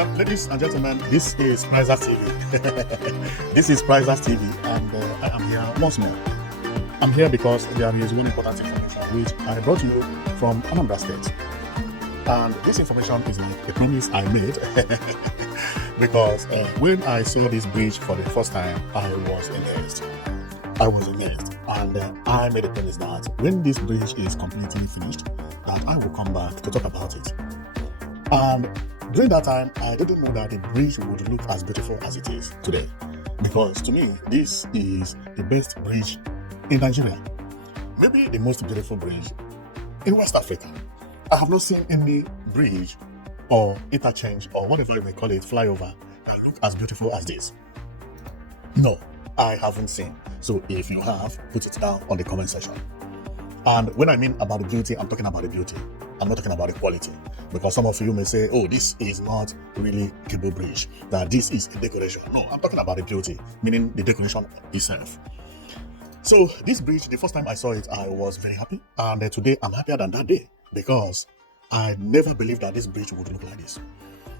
Ladies and gentlemen, this is Prizers TV. This is Prizers TV, and I am here once more. I'm here because there is one important information which I brought you from Anambra State. And this information is like a promise I made because when I saw this bridge for the first time, I was amazed. And I made a promise that when this bridge is completely finished, that I will come back to talk about it. And during that time, I didn't know that the bridge would look as beautiful as it is today. Because to me, this is the best bridge in Nigeria. Maybe the most beautiful bridge in West Africa. I have not seen any bridge or interchange or whatever you may call it, flyover, that look as beautiful as this. No, I haven't seen. So if you have, put it down on the comment section. And when I mean about the beauty, I'm talking about the beauty. I'm not talking about the quality. Because some of you may say, oh, this is not really cable bridge, that this is a decoration. No, I'm talking about the beauty, meaning the decoration itself. So this bridge, the first time I saw it, I was very happy. And today I'm happier than that day because I never believed that this bridge would look like this.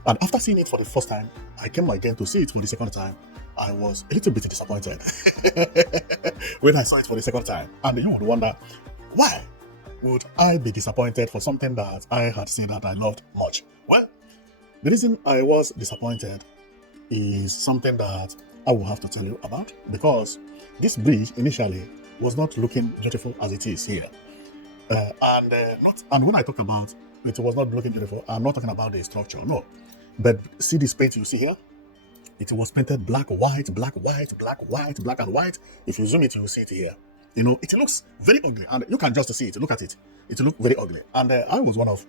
And after seeing it for the first time, I came again to see it for the second time. I was a little bit disappointed when I saw it for the second time. And you would wonder, why would I be disappointed for something that I had seen that I loved much? Well, the reason I was disappointed is something that I will have to tell you about, because this bridge initially was not looking beautiful as it is here. And when I talk about it was not looking beautiful, I'm not talking about the structure, no. But see this paint you see here? It was painted black, white, black, white, black, white, black and white. If you zoom it, you will see it here. You know, it looks very ugly, and you can just see it. Look at it. It looks very ugly. And I was one of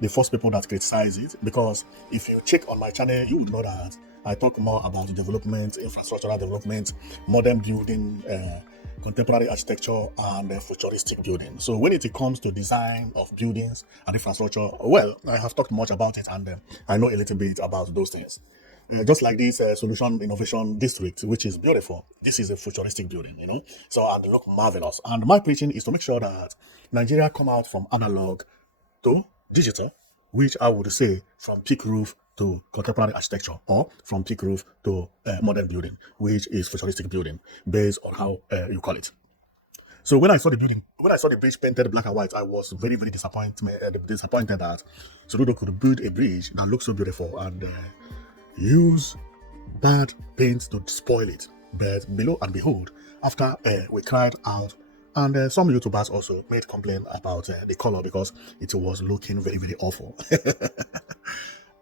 the first people that criticized it, because if you check on my channel, you would know that I talk more about development, infrastructural development, modern building, contemporary architecture, and futuristic building. So when it comes to design of buildings and infrastructure, well, I have talked much about it, and I know a little bit about those things. Just like this Solution Innovation District, which is beautiful. This is a futuristic building, you know, so and they look marvelous. And my preaching is to make sure that Nigeria come out from analog to digital, which I would say from peak roof to contemporary architecture, or from peak roof to modern building, which is futuristic building, based on how you call it. So when I saw the bridge painted black and white, I was very, very disappointed that Soludo could build a bridge that looks so beautiful and use bad paint to spoil it. But below and behold, after we cried out, and some YouTubers also made complaint about the color, because it was looking very, very awful.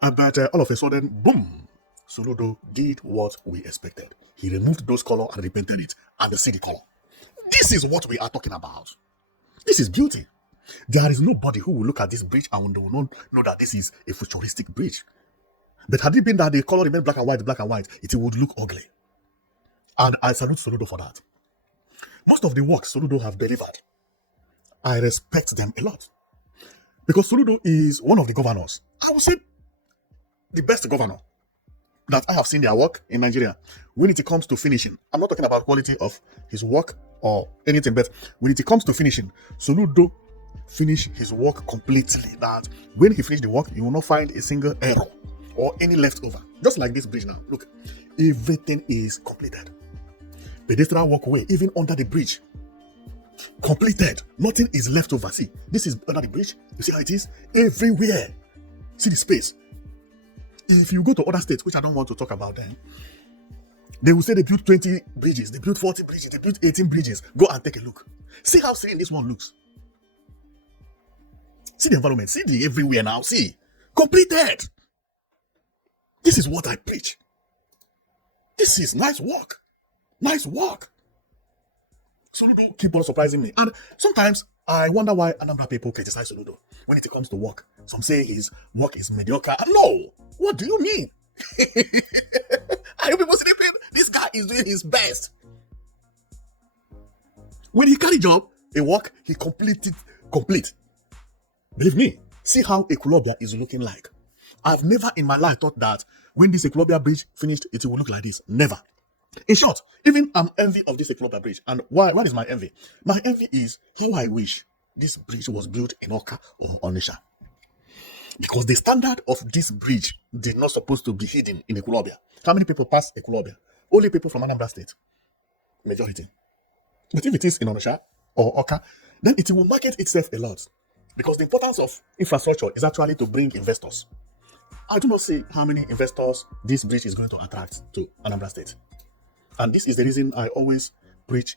But all of a sudden, boom, Soludo did what we expected. He removed those colors and repainted it, and see the color. This is what we are talking about. This is beauty. There is nobody who will look at this bridge and will not know that this is a futuristic bridge. But had it been that the color remained black and white, it would look ugly. And I salute Soludo for that. Most of the work Soludo have delivered, I respect them a lot. Because Soludo is one of the governors, I would say the best governor that I have seen their work in Nigeria. When it comes to finishing, I'm not talking about quality of his work or anything, but when it comes to finishing, Soludo finish his work completely. That when he finished the work, you will not find a single error or any leftover. Just like this bridge now. Look, everything is completed. Pedestrian walkway, even under the bridge, completed. Nothing is left over. See, this is under the bridge. You see how it is? Everywhere. See the space. If you go to other states, which I don't want to talk about them, they will say they built 20 bridges, they built 40 bridges, they built 18 bridges. Go and take a look. See how serene this one looks. See the environment. See the everywhere now. See. Completed. This is what I preach. This is nice work. Nice work. Soludo keep on surprising me. And sometimes I wonder why Anambra people criticize Soludo when it comes to work. Some say his work is mediocre. No! What do you mean? Are you people sleeping? This guy is doing his best. When he carry job, a work, he complete. Believe me, see how Ekwulobia is looking like. I've never in my life thought that when this Ekwulobia bridge finished, it will look like this. Never. In short, even I'm envy of this Ekwulobia bridge. And why? What is my envy? My envy is how I wish this bridge was built in Oka or Onisha. Because the standard of this bridge did not supposed to be hidden in Ekwulobia. How many people pass Ekwulobia? Only people from Anambra State, majority. But if it is in Onitsha or Oka, then it will market itself a lot. Because the importance of infrastructure is actually to bring investors. I do not see how many investors this bridge is going to attract to Anambra State. And this is the reason I always preach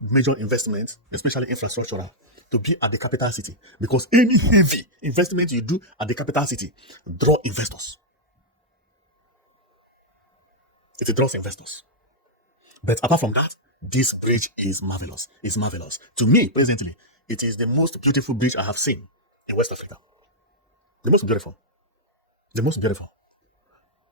major investments, especially infrastructural, to be at the capital city. Because any heavy investment you do at the capital city draw investors. It draws investors. But apart from that, this bridge is marvelous. It's marvelous. To me, presently, it is the most beautiful bridge I have seen in West Africa. The most beautiful. The most beautiful.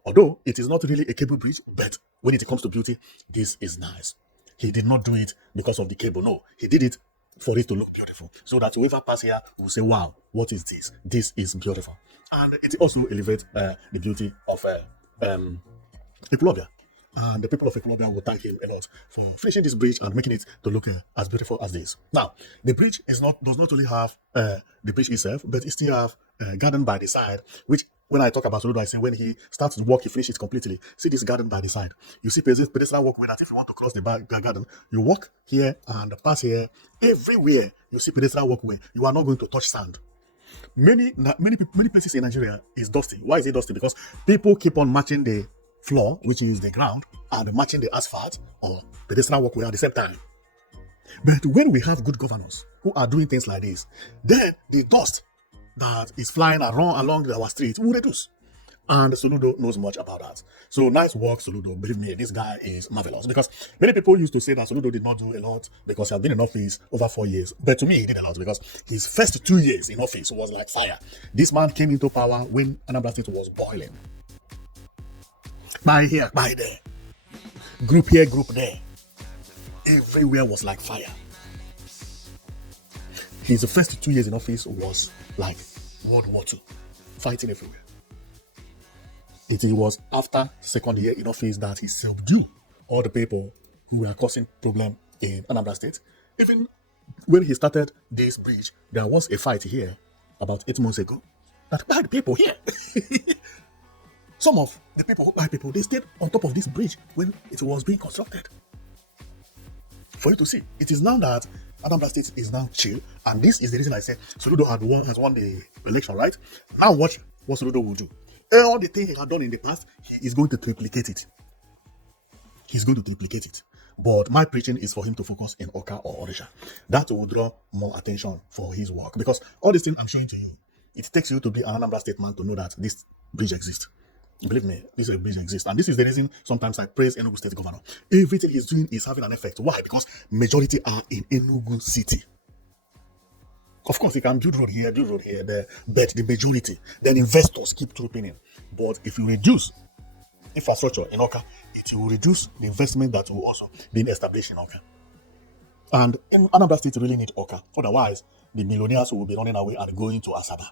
Although it is not really a cable bridge, but when it comes to beauty, this is nice. He did not do it because of the cable. No, he did it for it to look beautiful. So that whoever pass here will say, wow, what is this? This is beautiful. And it also elevates the beauty of Ekwulobia. And the people of Ekwulobia will thank him a lot for finishing this bridge and making it to look as beautiful as this. Now, the bridge does not only have the bridge itself, but it still have a garden by the side, which when I talk about Soludo, I say when he starts to walk, he finishes it completely. See this garden by the side. You see pedestrian walkway that if you want to cross the garden, you walk here and pass here. Everywhere you see pedestrian walkway, you are not going to touch sand. Many places in Nigeria is dusty. Why is it dusty? Because people keep on matching the floor, which is the ground, and matching the asphalt or pedestrian walkway at the same time. But when we have good governors who are doing things like this, then the dust that is flying along our street will reduce. And Soludo knows much about that. So nice work, Soludo. Believe me, this guy is marvelous. Because many people used to say that Soludo did not do a lot because he had been in office over 4 years. But to me, he did a lot because his first 2 years in office was like fire. This man came into power when Anambra State was boiling. By here, by there. Group here, group there. Everywhere was like fire. His first 2 years in office was like World War II, fighting everywhere. It was after second year in office that he subdued all the people who were causing problem in Anambra State. Even when he started this bridge, there was a fight here about 8 months ago that bad people here. Some of the people, bad people, they stayed on top of this bridge when it was being constructed. For you to see, it is now that Anambra State is now chill, and this is the reason I said Soludo has won the election, right? Now watch what Soludo will do. All the things he had done in the past, he is going to triplicate it. He's going to triplicate it. But my preaching is for him to focus in Oka or Orisha. That will draw more attention for his work. Because all these things I'm showing to you, it takes you to be an Anambra State man to know that this bridge exists. Believe me, this bridge exists. And this is the reason sometimes I praise Enugu State Governor. Everything he's doing is having an effect. Why? Because majority are in Enugu City. Of course, he can build road here, there, but the majority, then investors keep trooping in. But if you reduce infrastructure in Oka, it will reduce the investment that will also be established in Oka. And Anambra State really need Oka. Otherwise, the millionaires will be running away and going to Asaba.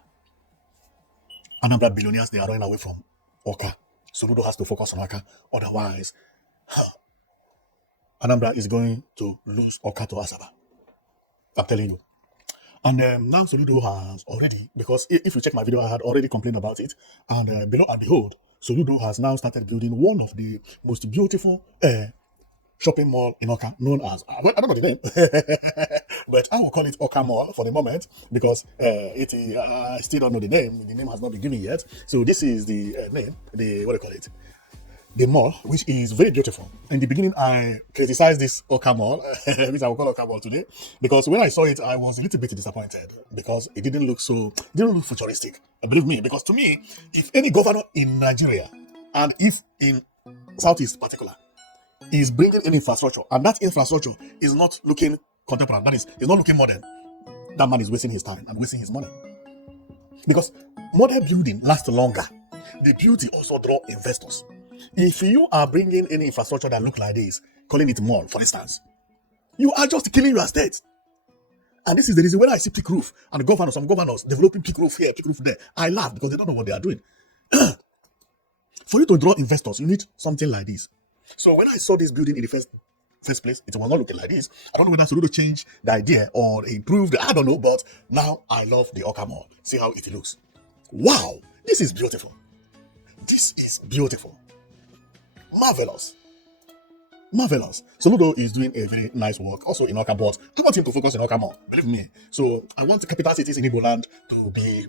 Anambra billionaires, they are running away from Oka. Soludo has to focus on Oka. Otherwise, Anambra is going to lose Oka to Asaba. I'm telling you. And now Soludo has already, because if you check my video, I had already complained about it. And below and behold, Soludo has now started building one of the most beautiful shopping mall in Oka, known as, I don't know the name, but I will call it Oka Mall for the moment, because I still don't know the name. The name has not been given yet. So this is the name, the mall, which is very beautiful. In the beginning, I criticized this Oka Mall, which I will call Oka Mall today, because when I saw it, I was a little bit disappointed because it didn't look futuristic. And believe me, because to me, if any governor in Nigeria, and if in Southeast particular, is bringing in infrastructure, and that infrastructure is not looking contemporary, that is not looking modern, that man is wasting his time and wasting his money. Because modern building lasts longer. The beauty also draw investors. If you are bringing any infrastructure that look like this, calling it mall, for instance, you are just killing your state. And this is the reason when I see peak roof and some governors developing peak roof here, peak roof there, I laugh because they don't know what they are doing. For you to draw investors, you need something like this. So when I saw this building in the first place, it was not looking like this. I don't know whether Soludo changed the idea or improved. I don't know, but now I love the Oka Mall. See how it looks. Wow, this is beautiful. This is beautiful. Marvelous. Marvelous. Soludo is doing a very nice work also in Oka, but I want him to focus in Oka more, believe me. So I want the capital cities in Igbo land to be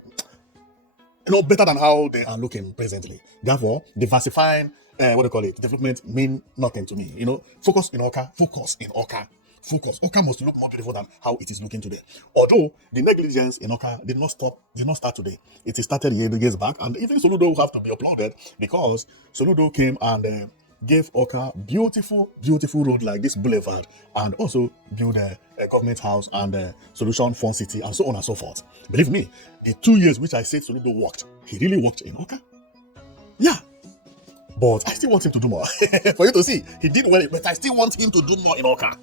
better than how they are looking presently. Therefore, diversifying, development mean nothing to me. Focus in Oka, focus in Oka. Focus. Oka must look more beautiful than how it is looking today. Although the negligence in Oka did not start today. It started years back, and even Soludo have to be applauded because Soludo came and gave Oka beautiful road like this boulevard, and also build a government house and a solution fund city and so on and so forth. Believe me, the 2 years which I said Soludo worked, he really worked in Oka. Yeah. But I still want him to do more. For you to see, he did well, but I still want him to do more in Oka.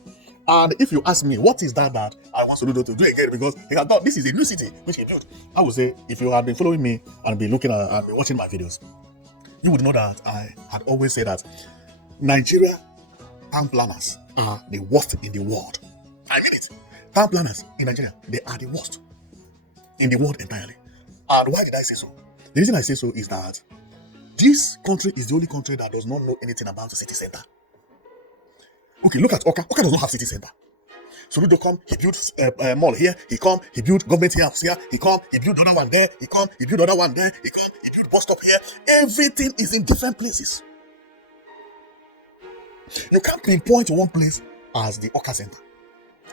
And if you ask me, what is that I want Soludo to do again? Because he had thought this is a new city which he built. I would say, if you had been following me and been looking at and been watching my videos, you would know that I had always said that Nigeria town planners are the worst in the world. I mean it. Town planners in Nigeria, they are the worst in the world entirely. And why did I say so? The reason I say so is that this country is the only country that does not know anything about the city center. Okay, look at Oka. Oka does not have city center. Soludo come, he built a mall here. He come, he built government house here. He come, he built the other one there. He come, he built the other one there. He come, he built bus stop here. Everything is in different places. You can't pinpoint one place as the Oka center.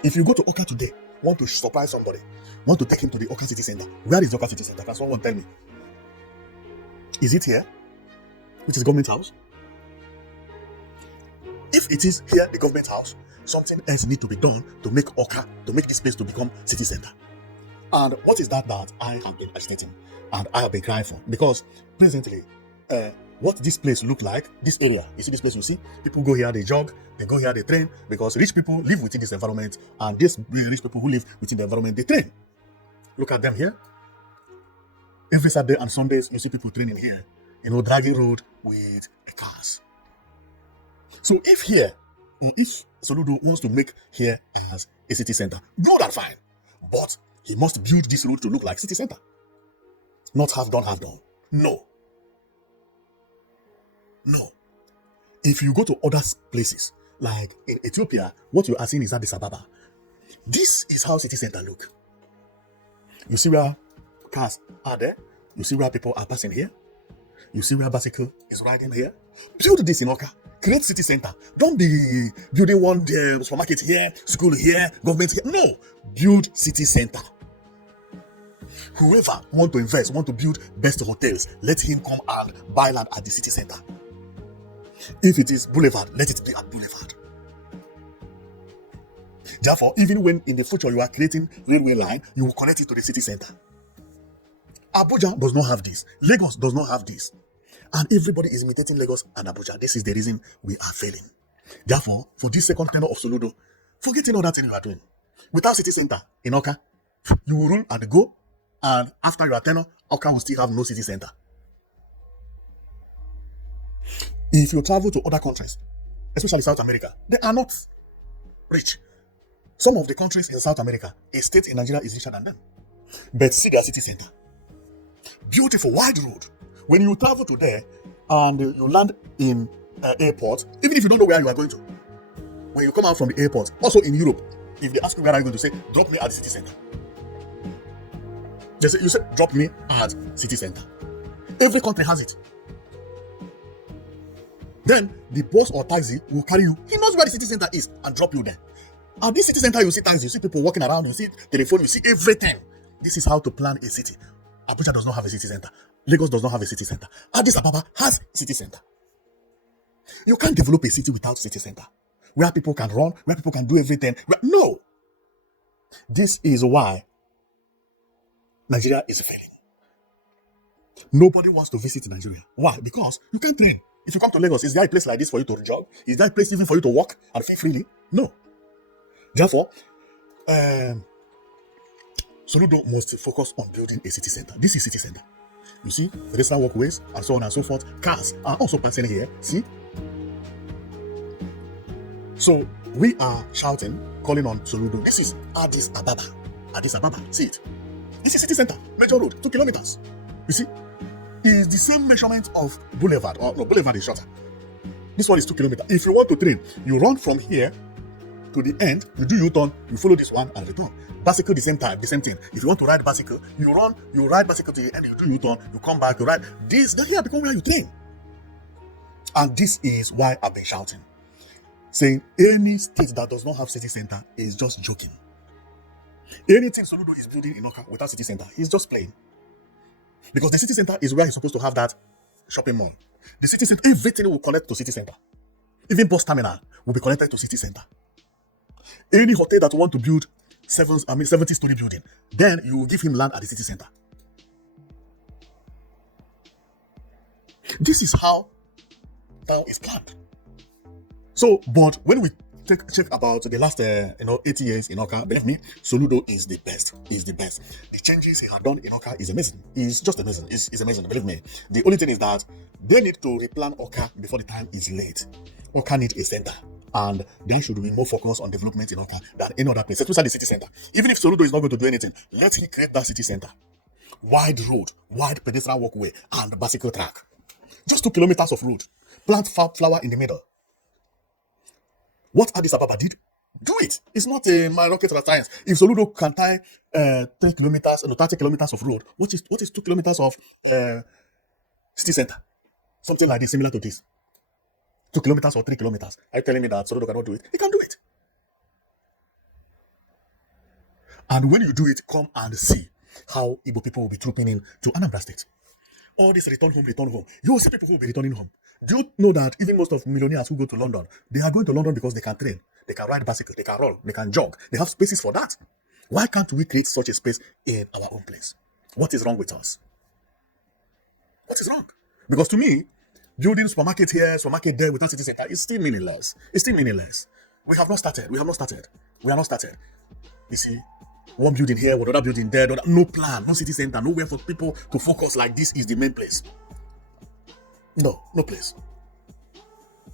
If you go to Oka today, want to surprise somebody, want to take him to the Oka city center, where is the Oka city center? Can someone tell me? Is it here? Which is government house? If it is here, the government house, something else needs to be done to make Oka, to make this place to become city center. And what is that I have been agitating and I have been crying for? Because presently, what this place look like, this area, you see this place you see, people go here, they jog, they go here, they train, because rich people live within this environment, and these rich people who live within the environment, they train. Look at them here. Every Saturday and Sundays, you see people training here, dragging road with the cars. So if Soludo wants to make here as a city center, good and fine. But he must build this road to look like city center. Not half done. No. If you go to other places, like in Ethiopia, what you are seeing is Addis Ababa. This is how city center look. You see where cars are there. You see where people are passing here. You see where bicycle is riding here. Build this in Oka. Create city center. Don't be building one supermarket here, school here, government here. No. Build city center. Whoever want to invest, want to build best hotels, let him come and buy land at the city center. If it is boulevard, let it be at boulevard. Therefore, even when in the future you are creating railway line, you will connect it to the city center. Abuja does not have this. Lagos does not have this. And everybody is imitating Lagos and Abuja. This is the reason we are failing. Therefore, for this second tenure of Soludo, forgetting all that thing you are doing. Without city center in Oka, you will rule and go, and after your tenure, Oka will still have no city center. If you travel to other countries, especially South America, they are not rich. Some of the countries in South America, a state in Nigeria is richer than them. But see their city center. Beautiful, wide road. When you travel to there and you land in airport, even if you don't know where you are going to, when you come out from the airport, also in Europe, if they ask you where are you going to say, drop me at the city center. You say, drop me at city center. Every country has it. Then the bus or taxi will carry you. He knows where the city center is and drop you there. At this city center, you see taxi, you see people walking around, you see telephone, you see everything. This is how to plan a city. Abuja does not have a city center. Lagos does not have a city center. Addis Ababa has a city center. You can't develop a city without city center. Where people can run, where people can do everything. No. This is why Nigeria is failing. Nobody wants to visit Nigeria. Why? Because you can't train. If you come to Lagos, is there a place like this for you to jog? Is there a place even for you to walk and feel freely? No. Therefore, Soludo must focus on building a city center. This is city center. You see, pedestrian walkways and so on and so forth. Cars are also passing here. See? So we are shouting, calling on Soludo. This is Addis Ababa. Addis Ababa. See it? This is city center. Major road, 2 kilometers. You see, it's the same measurement of boulevard. Or no, boulevard is shorter. This one is 2 kilometers. If you want to train, you run from here to the end, you do U-turn, you follow this one and return. Bicycle, the same time, the same thing. If you want to ride bicycle, you run, you ride bicycle to the end, you do U-turn, you come back, you ride. This, that here become where you train. And this is why I've been shouting, saying any state that does not have city center is just joking. Anything Soludo is building in Oka without city center, he's just playing. Because the city center is where he's supposed to have that shopping mall. The city center, everything will connect to city center. Even bus terminal will be connected to city center. Any hotel that want to build 70-story building, then you will give him land at the city center. This is how town is planned. So, but when we check about the last 80 years in Oka, believe me, Soludo is the best. Is the best. The changes he had done in Oka is amazing. It's just amazing. It's amazing. Believe me. The only thing is that they need to replan Oka before the time is late. Oka needs a center, and there should be more focus on development in Oka than any other place, especially the city center. Even if Soludo is not going to do anything, let him create that city center. Wide road, wide pedestrian walkway, and bicycle track. Just 2 kilometers of road. Plant flower in the middle. What Addis Ababa did, do it. It's not my rocket science. If Soludo can tie 10 kilometers, 30 kilometers of road, what is 2 kilometers of city center? Something like this, similar to this. 2 kilometers or 3 kilometers. Are you telling me that Soludo cannot do it? He can do it. And when you do it, come and see how Igbo people will be trooping in to Anambra State. All this return home. You will see people who will be returning home. Do you know that even most of millionaires who go to London, they are going to London because they can train, they can ride bicycle, they can run, they can jog. They have spaces for that. Why can't we create such a space in our own place? What is wrong with us? What is wrong? Because to me, building supermarket here, supermarket there without city center is still meaningless. It's still meaningless. We have not started. You see, one building here, one other building there, no plan, no city center, nowhere for people to focus like this is the main place. No place.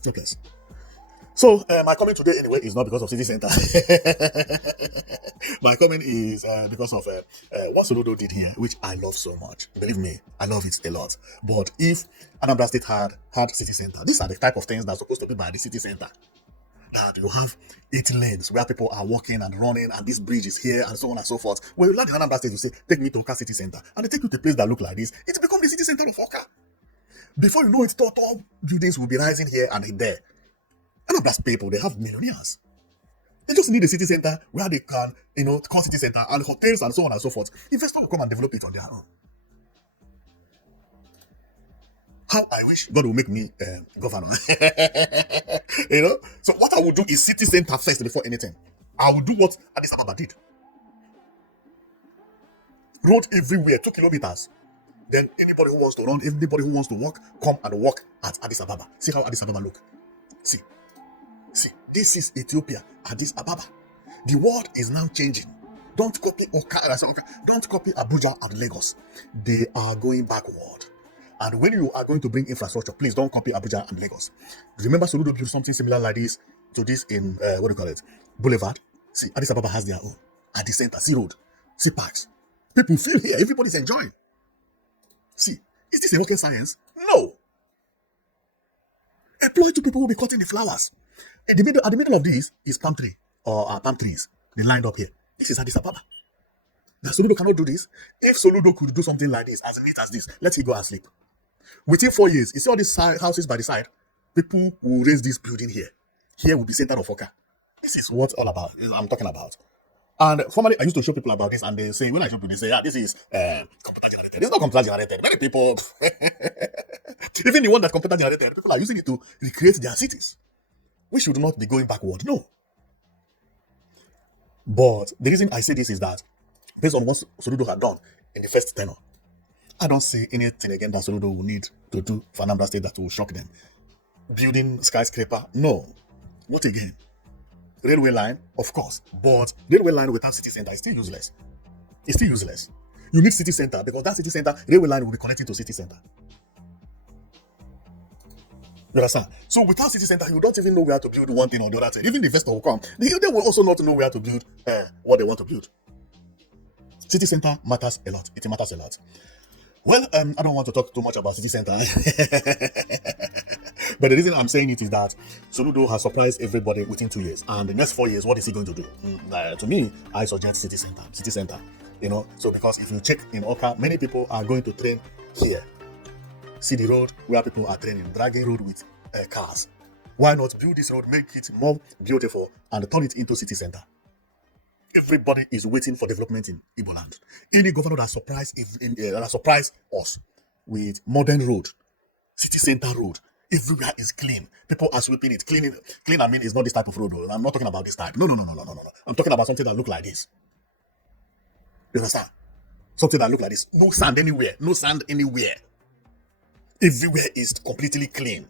No place. So, my comment today anyway is not because of city center. My comment is because of what Soludo did here, which I love so much. Believe me, I love it a lot. But if Anambra State had city center, these are the type of things that are supposed to be by the city center. That you have 8 lanes where people are walking and running, and this bridge is here, and so on and so forth. When you land in Anambra State, you say, take me to Oka City Center. And they take you to a place that look like this. It becomes the city center of Oka. Before you know it, tall buildings will be rising here and there. Anambra people, they have millionaires. They just need a city center where they can, call city center and hotels and so on and so forth. Investors will come and develop it on their own. How I wish God will make me governor. So what I will do is city center first before anything. I will do what Addis Ababa did. Road everywhere, 2 kilometers. Then anybody who wants to run, anybody who wants to walk, come and walk at Addis Ababa. See how Addis Ababa look. See, this is Ethiopia, Addis Ababa. The world is now changing. Don't copy Oka. Don't copy Abuja and Lagos. They are going backward. And when you are going to bring infrastructure, please don't copy Abuja and Lagos. Remember Soludo built something similar like this to this in, Boulevard. See, Addis Ababa has their own. At the center, see road, see parks. People feel here, everybody's enjoying. See, is this a rocket science? No. Employ 2 people who will be cutting the flowers. At the middle of this is palm tree or palm trees. They lined up here. This is Addis Ababa. Now, Soludo cannot do this. If Soludo could do something like this, as neat as this, let him go and sleep. Within 4 years, you see all these houses by the side, people will raise this building here. Here will be center of Oka. This is what all about. I'm talking about. And formerly, I used to show people about this, and they say, when I show people, they say, this is computer generated. It's not computer generated. Many people, even the one that's computer generated, people are using it to recreate their cities. We should not be going backward. No. But the reason I say this is that, based on what Soludo had done in the first tenure, I don't see anything again that Soludo will need to do for Anambra State that will shock them. Building skyscraper? No. What again? Railway line? Of course. But railway line without city center is still useless. It's still useless. You need city center because that city center, railway line will be connecting to city center. You understand? So without city center, you don't even know where to build one thing or the other thing. Even the investor will come. They will also not know where to build what they want to build. City center matters a lot. It matters a lot. Well, I don't want to talk too much about city center, but the reason I'm saying it is that Soludo has surprised everybody within 2 years, and the next 4 years, what is he going to do? To me, I suggest city center, city center. So because if you check in Oka, many people are going to train here. See the road where people are training, dragging road with cars. Why not build this road, make it more beautiful, and turn it into city center? Everybody is waiting for development in Igbo land. Any governor that surprise us with modern road, city center road, everywhere is clean. People are sweeping it, cleaning. Clean, I mean, is not this type of road. I'm not talking about this type. No, no, no, no, no, no, no. I'm talking about something that look like this. You understand? Something that look like this. No sand anywhere. No sand anywhere. Everywhere is completely clean,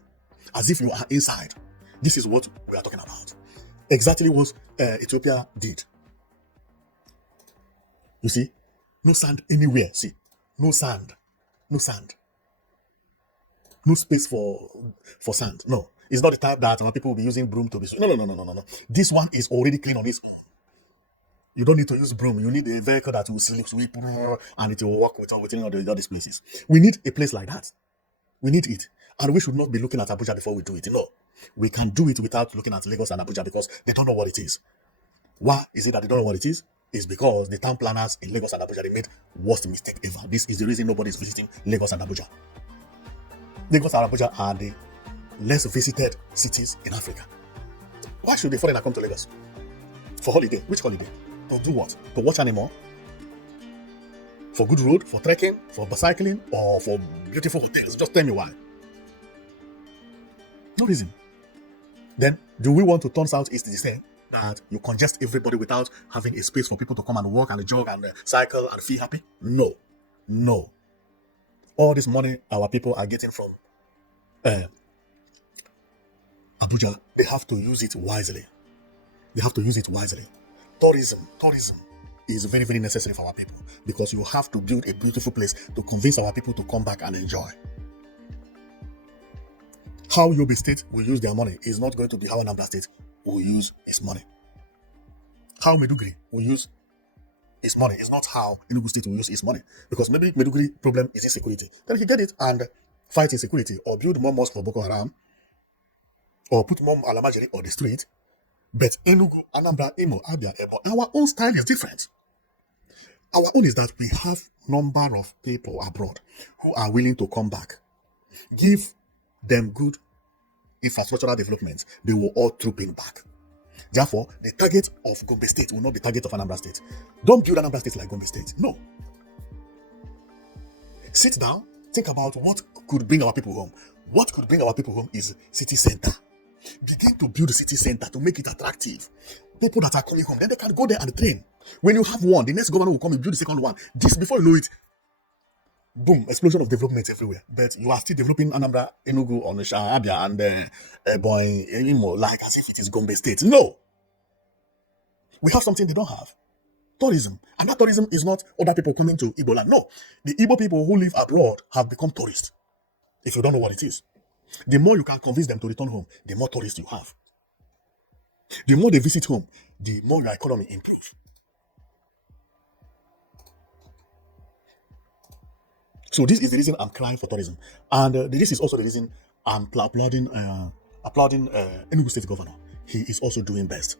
as if you are inside. This is what we are talking about. Exactly what Ethiopia did. You see, no sand anywhere. See, no sand, no sand, no space for sand. No, it's not the type that people will be using broom to be. No, no, no, no, no, no, no. This one is already clean on its own. You don't need to use broom. You need a vehicle that will sweep and it will work within all these places. We need a place like that. We need it, and we should not be looking at Abuja before we do it. No, we can do it without looking at Lagos and Abuja because they don't know what it is. Why is it that they don't know what it is? It's because the town planners in Lagos and Abuja, they made worst mistake ever. This is the reason nobody is visiting Lagos and Abuja. Lagos and Abuja are the less visited cities in Africa. Why should the foreigner come to Lagos? For holiday. Which holiday? To do what? To watch animal? For good road? For trekking? For bicycling? Or for beautiful hotels? Just tell me why. No reason. Then, do we want to turn Southeast the same? That you congest everybody without having a space for people to come and walk and jog and cycle and feel happy? No. No. All this money our people are getting from Abuja, they have to use it wisely. They have to use it wisely. Tourism is very, very necessary for our people because you have to build a beautiful place to convince our people to come back and enjoy. How Yobe State will use their money is not going to be how Anambra State will use its money. How Meduguri will use its money is not how Enugu State will use its money. Because maybe Meduguri problem is insecurity. Then he get it and fight insecurity or build more mosques for Boko Haram or put more alamajiri on the street. But Enugu, Anambra, Imo, Abia, Ebo, our own style is different. Our own is that we have number of people abroad who are willing to come back. Give them good infrastructural development, they will all troop in back. Therefore, the target of Gombe State will not be the target of Anambra State. Don't build Anambra State like Gombe State. No. Sit down, think about what could bring our people home. What could bring our people home is city center. Begin to build a city center to make it attractive. People that are coming home, then they can go there and train. When you have one, the next governor will come and build the second one. This, before you know it, boom, explosion of development everywhere. But you are still developing Anambra, Enugu, Onisha, Abia, and Imo, like as if it is Gombe State. No. We have something they don't have. Tourism. And that tourism is not other people coming to Igbo land. No. The Igbo people who live abroad have become tourists. If you don't know what it is. The more you can convince them to return home, the more tourists you have. The more they visit home, the more your economy improves. So this is the reason I'm crying for tourism. And this is also the reason I'm applauding Enugu State Governor. He is also doing best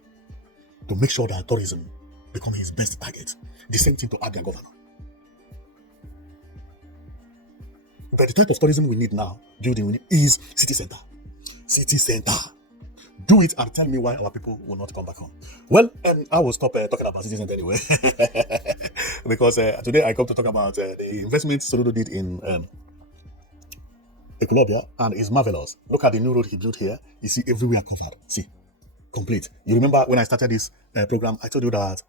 to make sure that tourism become his best target. The same thing to Abia Governor. But the type of tourism we need now, is city center. City center. Do it and tell me why our people will not come back home. Well, I will stop talking about city center anyway. Because today I come to talk about the investment Soludo did in Ekwulobia, and it's marvelous. Look at the new road he built here. You see everywhere covered. See, complete. You remember when I started this program, I told you that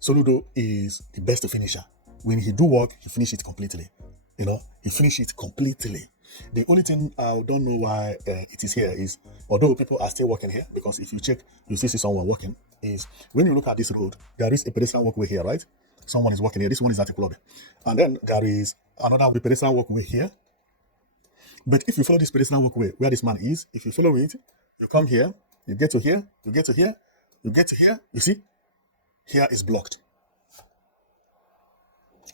Soludo is the best finisher. When he do work, he finish it completely. He finish it completely. The only thing I don't know why it is here is, although people are still working here, because if you check, you see someone working, is when you look at this road, there is a pedestrian walkway here, right? Someone is working here. This one is at Ekwulobia. And then there is another pedestrian walkway here. But if you follow this pedestrian walkway, where this man is, if you follow it, you come here, you get to here, you get to here, you get to here, you see? Here is blocked.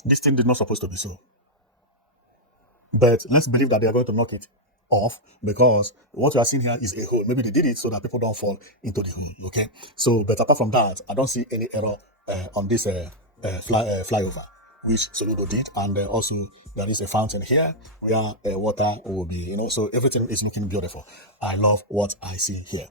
This thing did not supposed to be so. But let's believe that they are going to knock it off, because what you are seeing here is a hole. Maybe they did it so that people don't fall into the hole. Okay. So, but apart from that, I don't see any error on this flyover, which Soludo did. And also there is a fountain here where water will be, so everything is looking beautiful. I love what I see here.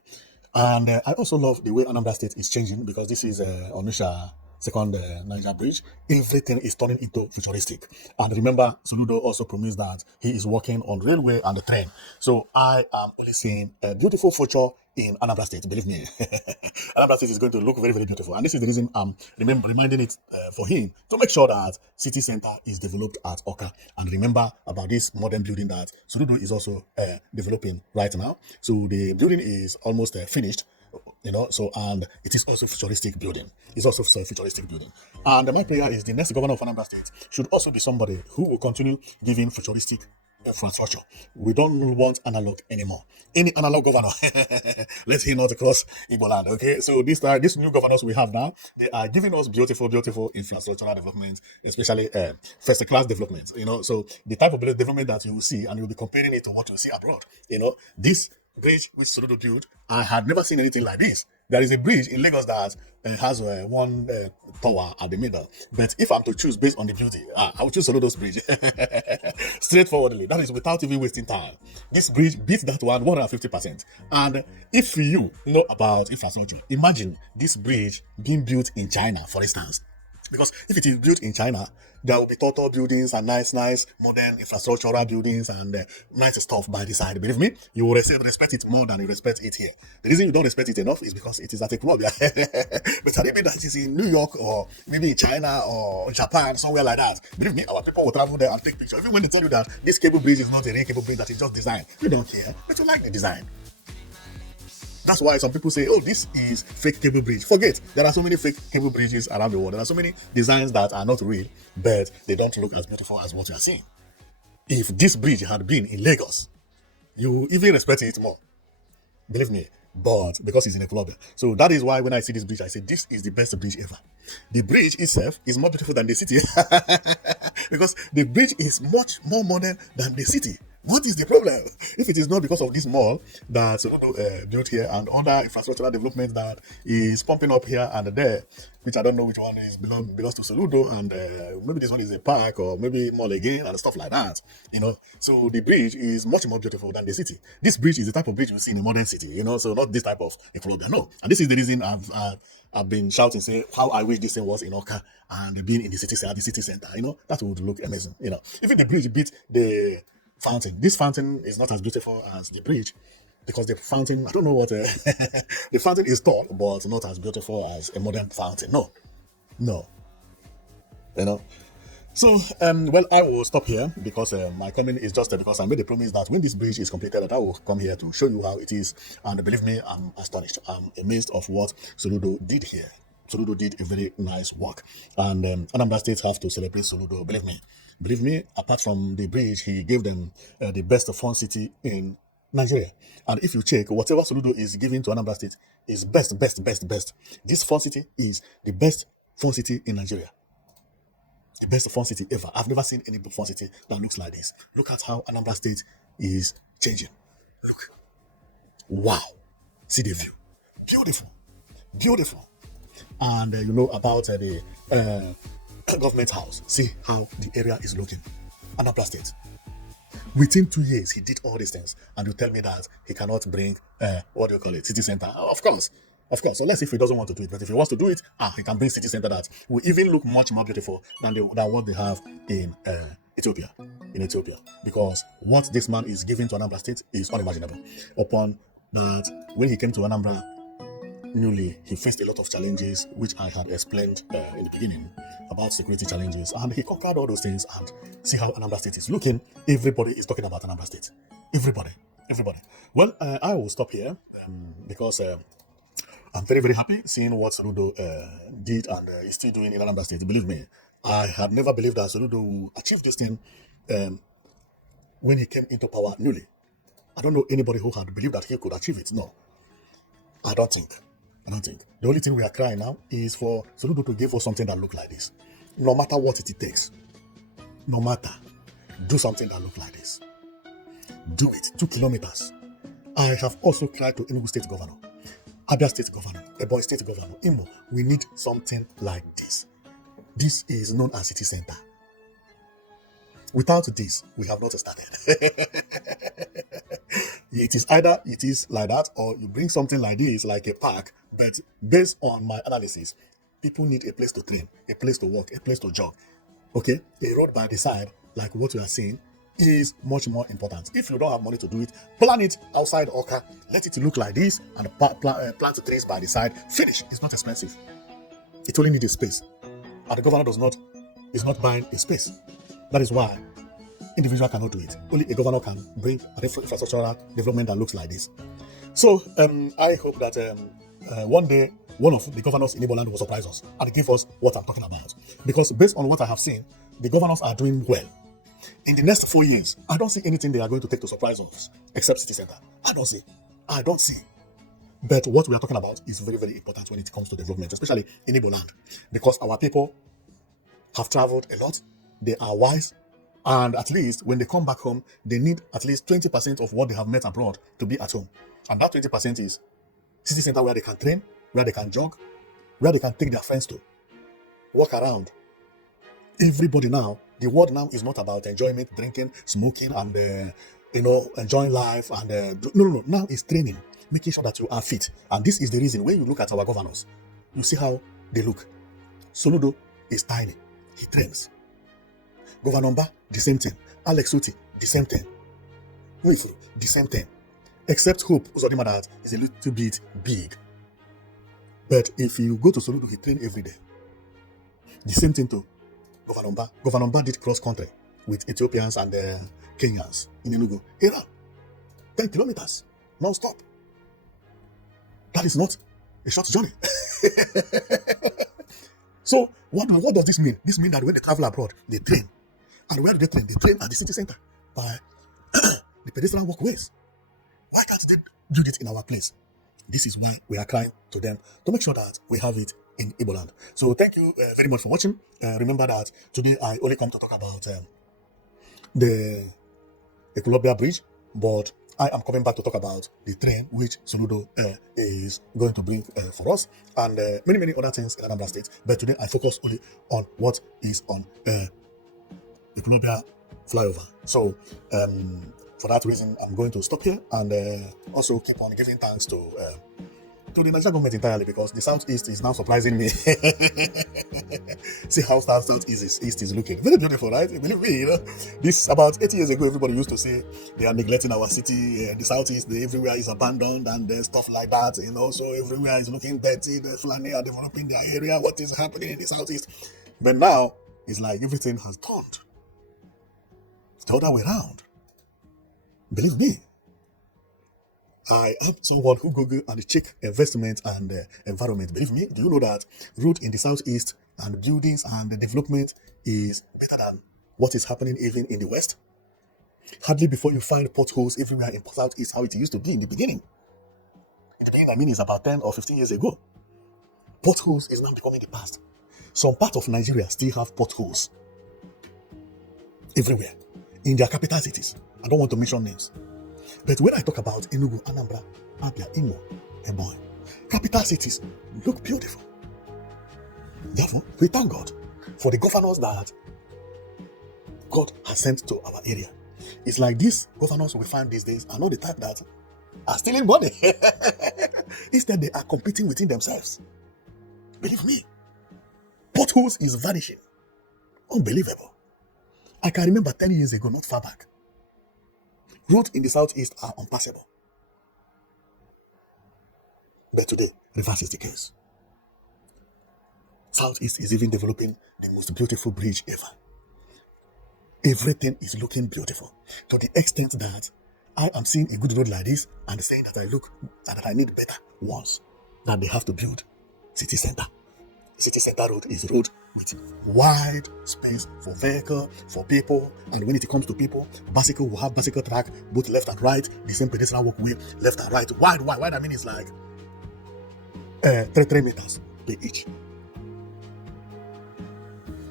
And I also love the way Anambra State is changing, because this is Onitsha second Niger bridge. Everything is turning into futuristic. And remember, Soludo also promised that he is working on railway and the train. So I am only seeing a beautiful future in Anambra State. Believe me, Anambra State is going to look very, very beautiful. And this is the reason I'm reminding it for him, to make sure that city center is developed at Oka. And remember about this modern building that Soludo is also developing right now. So the building is almost finished. So, and it is also futuristic building. It's also a futuristic building. And my prayer is the next governor of Anambra State should also be somebody who will continue giving futuristic infrastructure. We don't want analog anymore. Any analog governor, let him not cross Igbo land. Okay, so these new governors we have now, they are giving us beautiful, beautiful infrastructural development, especially first class development. So the type of development that you will see, and you'll be comparing it to what you see abroad. This bridge which Soludo built, I had never seen anything like this. There is a bridge in Lagos that has one tower at the middle. But if I'm to choose based on the beauty, I will choose Soludo's bridge. Straightforwardly. That is without even wasting time. This bridge beats that one 150%. And if you know about infrastructure, imagine this bridge being built in China, for instance. Because if it is built in China, there will be tall buildings and nice modern infrastructural buildings and nice stuff by the side. Believe me, you will respect it more than you respect it here. The reason you don't respect it enough is because it is at Ekwulobia. But maybe that is in New York, or maybe in China or Japan, somewhere like that. Believe me, our people will travel there and take pictures. Even when they tell you that this cable bridge is not a real cable bridge, that is just designed, we don't care. But you like the design. That's why some people say, oh, this is fake cable bridge. Forget, there are so many fake cable bridges around the world. There are so many designs that are not real, but they don't look as beautiful as what you are seeing. If this bridge had been in Lagos, you even respect it more. Believe me. But because it's in Ekwulobia. So that is why when I see this bridge, I say this is the best bridge ever. The bridge itself is more beautiful than the city. Because the bridge is much more modern than the city. What is the problem? If it is not because of this mall that Soludo built here and other infrastructural development that is pumping up here and there, which I don't know which one belongs to Soludo, and maybe this one is a park, or maybe mall again and stuff like that. So the bridge is much more beautiful than the city. This bridge is the type of bridge you see in a modern city. So not this type of Ekwulobia. No, and this is the reason I've been shouting, saying how I wish this thing was in Oka and being in the city center. That would look amazing. Even the bridge beat the fountain. This fountain is not as beautiful as the bridge, because the fountain, I don't know what the fountain is tall, but not as beautiful as a modern fountain. No. So, well, I will stop here, because my comment is just because I made a promise that when this bridge is completed, that I will come here to show you how it is. And believe me, I'm astonished. I'm amazed of what Soludo did here. Soludo did a very nice work. And Anambra State have to celebrate Soludo. Believe me, apart from the bridge, he gave them the best fun city in Nigeria. And if you check, whatever Soludo is giving to Anambra State is best. This fun city is the best fun city in Nigeria. The best fun city ever. I've never seen any fun city that looks like this. Look at how Anambra State is changing. Look. Wow. See the view. Beautiful. And about the government house. See how the area is looking. Anambra State. Within 2 years, he did all these things. And you tell me that he cannot bring, city center. Of course. So let's see if he doesn't want to do it. But if he wants to do it, he can bring city center that will even look much more beautiful than what they have in Ethiopia. Because what this man is giving to Anambra State is unimaginable. Upon that, when he came to Anambra newly, he faced a lot of challenges, which I had explained in the beginning about security challenges, and he conquered all those things. And see how Anambra State is looking. Everybody is talking about Anambra State. Everybody. Well, I will stop here because I'm very, very happy seeing what Soludo did and is still doing in Anambra State. Believe me, I had never believed that Soludo would achieve this thing when he came into power newly. I don't know anybody who had believed that he could achieve it. No, I don't think. The only thing we are crying now is for Soludo to give us something that looks like this. No matter what it takes. No matter. Do something that looks like this. Do it. 2 kilometers. I have also cried to Enugu State Governor, Abia State Governor, Ebonyi State Governor, Imo. We need something like this. This is known as city center. Without this, we have not started. It is either it is like that, or you bring something like this, like a park. But based on my analysis, people need a place to train, a place to walk, a place to jog. Okay, a road by the side, like what we are seeing, is much more important. If you don't have money to do it, plan it outside Oka. Let it look like this, and plant trees by the side. Finish. It's not expensive. It only needs a space, and the governor is not buying a space. That is why individual cannot do it. Only a governor can bring an infrastructural development that looks like this. So I hope that one day one of the governors in Igbo land will surprise us and give us what I'm talking about. Because based on what I have seen, the governors are doing well. In the next 4 years, I don't see anything they are going to take to surprise us except city center. I don't see. But what we are talking about is very, very important when it comes to development, especially in Igbo land, because our people have traveled a lot. They are wise, and at least when they come back home, they need at least 20% of what they have met abroad to be at home. And that 20% is city center, where they can train, where they can jog, where they can take their friends to, walk around. Everybody now, the world now is not about enjoyment, drinking, smoking, and enjoying life. And no. Now it's training, making sure that you are fit. And this is the reason when you look at our governors, you see how they look. Soludo is tiny. He trains. Governor Mba, the same thing. Alex Oti, the same thing. Wifru, the same thing. Except Hope Uzodimma, that is a little bit big. But if you go to Soludo, he train every day. The same thing to Governor Mba. Governor Mba did cross country with Ethiopians and Kenyans in Enugu. He ran 10 kilometers non-stop. That is not a short journey. So what does this mean? This means that when they travel abroad, they train. And where do they train? They train at the city center by the pedestrian walkways. Why can't they build it in our place? This is why we are crying to them to make sure that we have it in Igbo land. So thank you very much for watching. Remember that today I only come to talk about the Ekwulobia bridge, but I am coming back to talk about the train which Soludo is going to bring for us, and many other things in Anambra State. But today I focus only on what is on Ekwulobia flyover. So for that reason, I'm going to stop here and also keep on giving thanks to the Nigerian government entirely, because the Southeast is now surprising me. See how Southeast is looking. Very beautiful, right? Believe me, this about 80 years ago, everybody used to say they are neglecting our city. The Southeast, everywhere is abandoned and stuff like that. So everywhere is looking dirty. The Fulani are developing their area. What is happening in the Southeast? But now, it's like everything has turned the other way around. Believe me. I am someone who Google and check investment and environment. Believe me, do you know that road in the Southeast and buildings and the development is better than what is happening even in the West? Hardly before you find potholes everywhere in Southeast how it used to be in the beginning. In the beginning, I mean, it's about 10 or 15 years ago. Potholes is now becoming the past. Some parts of Nigeria still have potholes everywhere in their capital cities. I don't want to mention names. But when I talk about Enugu, Anambra, Abia, Imo, Ebonyi, capital cities look beautiful. Therefore, we thank God for the governors that God has sent to our area. It's like these governors we find these days are not the type that are stealing money. Instead, they are competing within themselves. Believe me, potholes is vanishing. Unbelievable. I can remember 10 years ago, not far back, roads in the Southeast are unpassable. But today, reverse is the case. Southeast is even developing the most beautiful bridge ever. Everything is looking beautiful to the extent that I am seeing a good road like this and saying that I need better ones that they have to build. City center. City center road is road with wide space for vehicle, for people, and when it comes to people, bicycle will have bicycle track, both left and right, the same pedestrian walkway, left and right. Wide, I mean it's like 3 meters per each.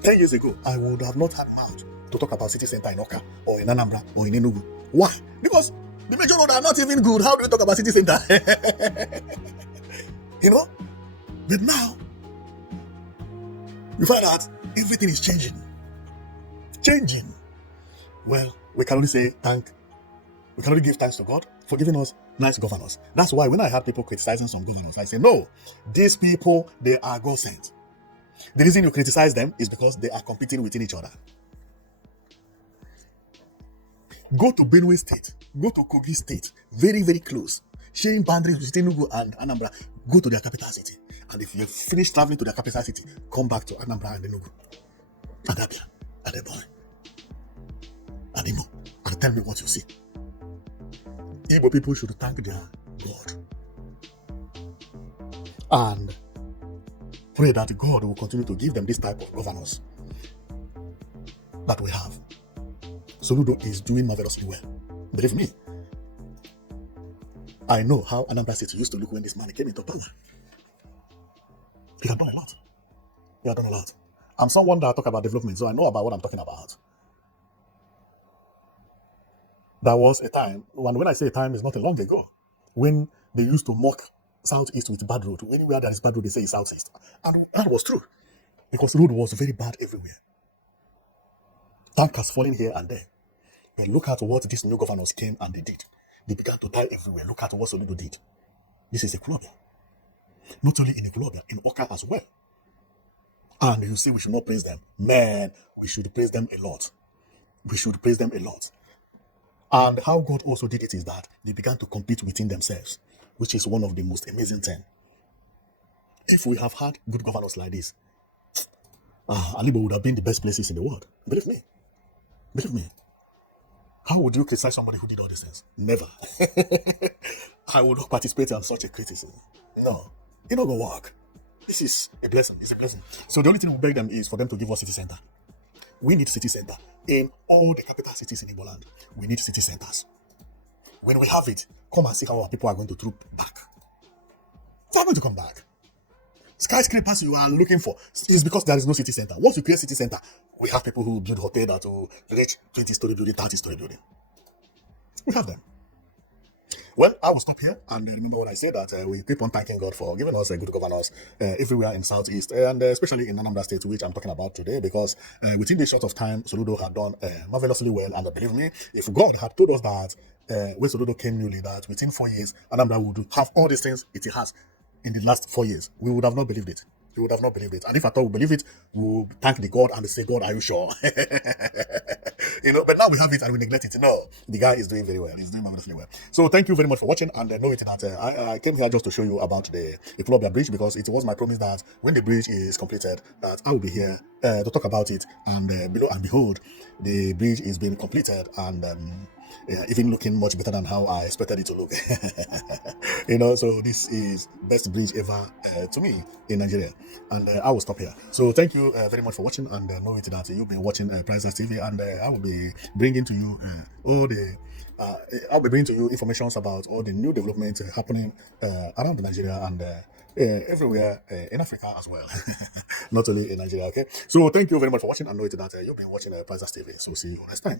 10 years ago, I would have not had mouth to talk about city center in Oka or in Anambra or in Enugu. Why? Because the major roads are not even good. How do we talk about city center? You know? But now, you find out everything is changing. Changing. Well, we can only say we can only give thanks to God for giving us nice governors. That's why when I had people criticizing some governors, I say, no, these people, they are God sent. The reason you criticize them is because they are competing within each other. Go to Benue State, go to Kogi State, very, very close, sharing boundaries with Enugu and Anambra. Go to their capital city. And if you finish traveling to their capital city, come back to Anambra and Enugu, and Abia, and Ebonyi, and Imo, and tell me what you see. Igbo people should thank their God and pray that God will continue to give them this type of governance that we have. Soludo is doing marvelously well. Believe me. I know how Anambra City used to look when this man came into power. He had done a lot. He had done a lot. I'm someone that talk about development, so I know about what I'm talking about. There was a time, when I say time, it's not a long ago, when they used to mock Southeast with bad road. Anywhere there is bad road, they say it's Southeast. And that was true, because road was very bad everywhere. Tank has fallen here and there. But look at what these new governors came and they did. They began to die everywhere. Look at what Soludo did. This is Ekwulobia. Not only in Ekwulobia, in Oka as well. And you say we should not praise them. Man, we should praise them a lot. We should praise them a lot. And how God also did it is that they began to compete within themselves, which is one of the most amazing things. If we have had good governors like this, Alibo would have been the best places in the world. Believe me. Believe me. How would you criticize somebody who did all these things? Never. I would not participate in such a criticism. No. It's not going to work. This is a blessing. It's a blessing. So the only thing we beg them is for them to give us city center. We need city center. In all the capital cities in Igbo land, we need city centers. When we have it, come and see how our people are going to troop back. They are going to come back. Skyscrapers you are looking for is because there is no city center. Once you create city center, we have people who build hotel that will reach 20-story building, 30-story building. We have them. Well, I will stop here and remember what I said, that we keep on thanking God for giving us good governors everywhere in Southeast, and especially in Anambra State, which I'm talking about today, because within this short of time, Soludo had done marvelously well. And believe me, if God had told us that when Soludo came newly, that within 4 years, Anambra would have all these things it has in the last 4 years, we would have not believed it. We would have not believed it. And if I thought we believe it, we will thank the God and say, God, are you sure? But now we have it and we neglect it. No, the guy is doing very well. He's doing marvelously well. So thank you very much for watching. And know it that I came here just to show you about the Ekwulobia bridge, because it was my promise that when the bridge is completed, that I will be here to talk about it. And below and behold, the bridge is being completed, and even looking much better than how I expected it to look. So this is best bridge ever to me in Nigeria. And I will stop here. So thank you very much for watching, and know it that you've been watching Priceless TV, and I will be bringing to you I'll be bringing to you information about all the new developments happening around Nigeria and everywhere in Africa as well. Not only in Nigeria, okay? So thank you very much for watching, and know it that you've been watching Priceless TV. So see you next time.